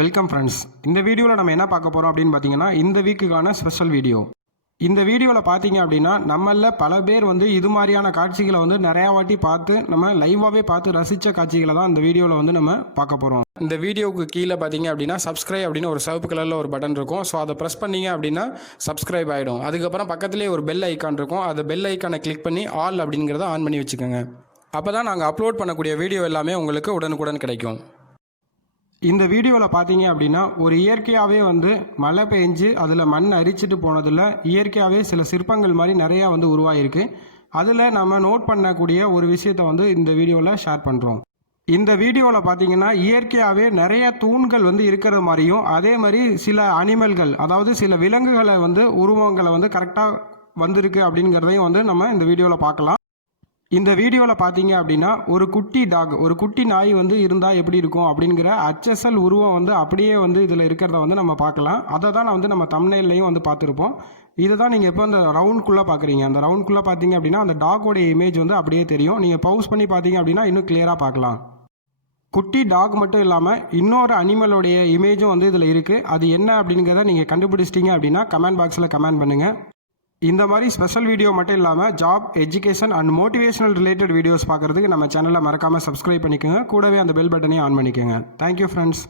Welcome friends. இந்த வீடியோவில் நம்ம என்ன பார்க்க போகிறோம் அப்படின்னு பார்த்தீங்கன்னா, இந்த வீக்குக்கான ஸ்பெஷல் வீடியோ. இந்த வீடியோவில் பார்த்தீங்க அப்படின்னா, நம்மள பல பேர் இது மாதிரியான காட்சிகளை நிறையா வாட்டி பார்த்து நம்ம லைவாகவே பார்த்து ரசித்த காட்சிகளை தான் இந்த வீடியோவில் நம்ம பார்க்க போகிறோம். இந்த வீடியோவுக்கு கீழே பார்த்தீங்க அப்படின்னா சப்ஸ்கிரைப் அப்படின்னு ஒரு சிவப்பு கலரில் ஒரு பட்டன் இருக்கும். ஸோ அதை ப்ரெஸ் பண்ணிங்க அப்படின்னா சப்ஸ்கிரைப் ஆகிடும். அதுக்கப்புறம் பக்கத்துலேயே ஒரு பெல் ஐக்கான் இருக்கும். அந்த பெல் ஐக்கானை கிளிக் பண்ணி ஆல் அப்படிங்கிறத ஆன் பண்ணி வச்சுக்கோங்க. அப்போ தான் நாங்கள் அப்லோட் பண்ணக்கூடிய வீடியோ எல்லாமே உங்களுக்கு உடனுக்குடன் கிடைக்கும். இந்த வீடியோவில் பார்த்தீங்க அப்படின்னா ஒரு இயற்கையாகவே மழை பெஞ்சு அதில் மண் அரிச்சிட்டு போனதில் இயற்கையாகவே சில சிற்பங்கள் மாதிரி நிறையா உருவாகிருக்கு. அதில் நம்ம நோட் பண்ணக்கூடிய ஒரு விஷயத்தை இந்த வீடியோவில் ஷேர் பண்ணுறோம். இந்த வீடியோவில் பார்த்தீங்கன்னா இயற்கையாகவே நிறைய தூண்கள் இருக்கிற மாதிரியும், அதே மாதிரி சில அனிமல்கள், அதாவது சில விலங்குகளை உருவங்களை கரெக்டாக வந்திருக்கு அப்படிங்கிறதையும் நம்ம இந்த வீடியோவில் பார்க்கலாம். இந்த வீடியோவில் பார்த்தீங்க அப்படின்னா ஒரு குட்டி டாக், ஒரு குட்டி நாய் இருந்தால் எப்படி இருக்கும் அப்படிங்கிற HSL உருவம் அப்படியே இதில் இருக்கிறத நம்ம பார்க்கலாம். அதை தான் நம்ம தம்ப்நெயில்லையும் பார்த்துருப்போம். இதை தான் நீங்கள் இப்போ அந்த ரவுண்ட்குள்ளே பார்க்குறீங்க. அந்த ரவுண்ட்குள்ளே பார்த்தீங்க அப்படின்னா அந்த டாகோடைய இமேஜ் அப்படியே தெரியும். நீங்கள் பவுஸ் பண்ணி பார்த்தீங்க அப்படின்னா இன்னும் கிளியராக பார்க்கலாம். குட்டி டாக் மட்டும் இல்லாமல் இன்னொரு அனிமலோடைய இமேஜும் இதில் இருக்குது. அது என்ன அப்படிங்கிறத நீங்கள் கண்டுபிடிச்சிட்டிங்க அப்படின்னா கமெண்ட் பாக்ஸில் கமெண்ட் பண்ணுங்கள். இந்த மாதிரி ஸ்பெஷல் வீடியோ மட்டும் இல்லாமல் job, education and motivational related videos பார்க்குறதுக்கு நம்ம சேனலை மறக்காமல் சப்ஸ்கிரைப் பண்ணிக்கோங்க. கூடவே அந்த பெல் பட்டனையும் ஆன் பண்ணிக்கோங்க. Thank you friends.